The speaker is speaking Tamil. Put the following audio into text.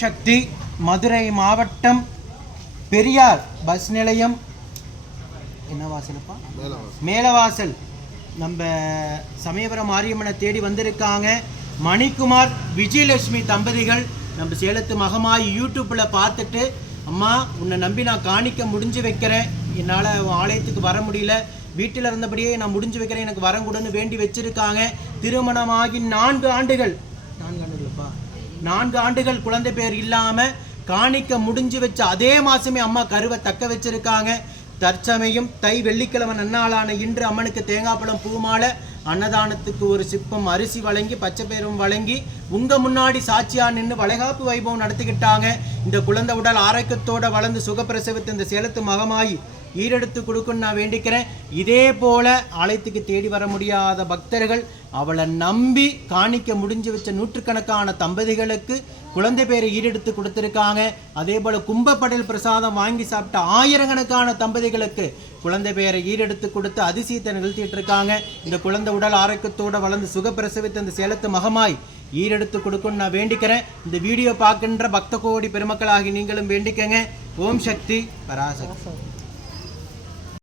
சக்தி மதுரை மாவட்டம் பெரியார் பஸ் நிலையம். என்ன வாசலப்பா? மேலவாசல். நம்ம சமயபுரம் மாரியம்மனை தேடி வந்திருக்காங்க. மணிக்குமார் விஜயலட்சுமி தம்பதிகள் நம்ம சேலத்து மகமாய் யூடியூப்பில் பார்த்துட்டு அம்மா உன்னை நம்பி நான் காணிக்க முடிஞ்சு வைக்கிறேன். என்னால் ஆலயத்துக்கு வர முடியல. வீட்டில் இருந்தபடியே நான் முடிஞ்சு வைக்கிறேன். எனக்கு வரம் கொடுன்னு வேண்டி வச்சிருக்காங்க. திருமணமாகி நான்கு ஆண்டுகள். நான்கு ஆண்டுகளப்பா. நான்கு ஆண்டுகள் குழந்தை பேர் இல்லாமல் காணிக்க முடிஞ்சு வச்ச அதே மாதமே அம்மா கருவை தக்க வச்சிருக்காங்க. தற்சமயம் தை வெள்ளிக்கிழமை நன்னாளான இன்று அம்மனுக்கு தேங்காய் பழம் பூமாலை அன்னதானத்துக்கு ஒரு சிப்பம் அரிசி வழங்கி பச்சை பேரும் வழங்கி உங்கள் முன்னாடி சாட்சியா நின்று வளைகாப்பு வைபவம் நடத்திக்கிட்டாங்க. இந்த குழந்தை உடல் ஆரோக்கியத்தோட வளர்ந்து சுகப்பிரசவித்த இந்த சேலத்து மகமாயி ஈரெடுத்து கொடுக்குன்னு நான் வேண்டிக்கிறேன். இதே போல ஆலயத்துக்கு தேடி வர முடியாத பக்தர்கள் அவளை நம்பி காணிக்க முடிஞ்சு வச்ச நூற்றுக்கணக்கான தம்பதிகளுக்கு குழந்தை பேரை ஈரெடுத்து கொடுத்துருக்காங்க. அதே போல கும்பப்படல் பிரசாதம் வாங்கி சாப்பிட்ட ஆயிரக்கணக்கான தம்பதிகளுக்கு குழந்தை பேரை ஈரெடுத்து கொடுத்து அதிசயத்தை நிகழ்த்திட்டு இருக்காங்க. இந்த குழந்தை உடல் ஆரோக்கியத்தோட வளர்ந்து சுகப்பிரசவித்த இந்த சேலத்து மகமாய் ஈரெடுத்து கொடுக்கும். நான் வேண்டிக்கிறேன். இந்த வீடியோ பார்க்கின்ற பக்த கோடி பெருமக்களாகி நீங்களும் வேண்டிக்கங்க. ஓம் சக்தி. பராசக்தி.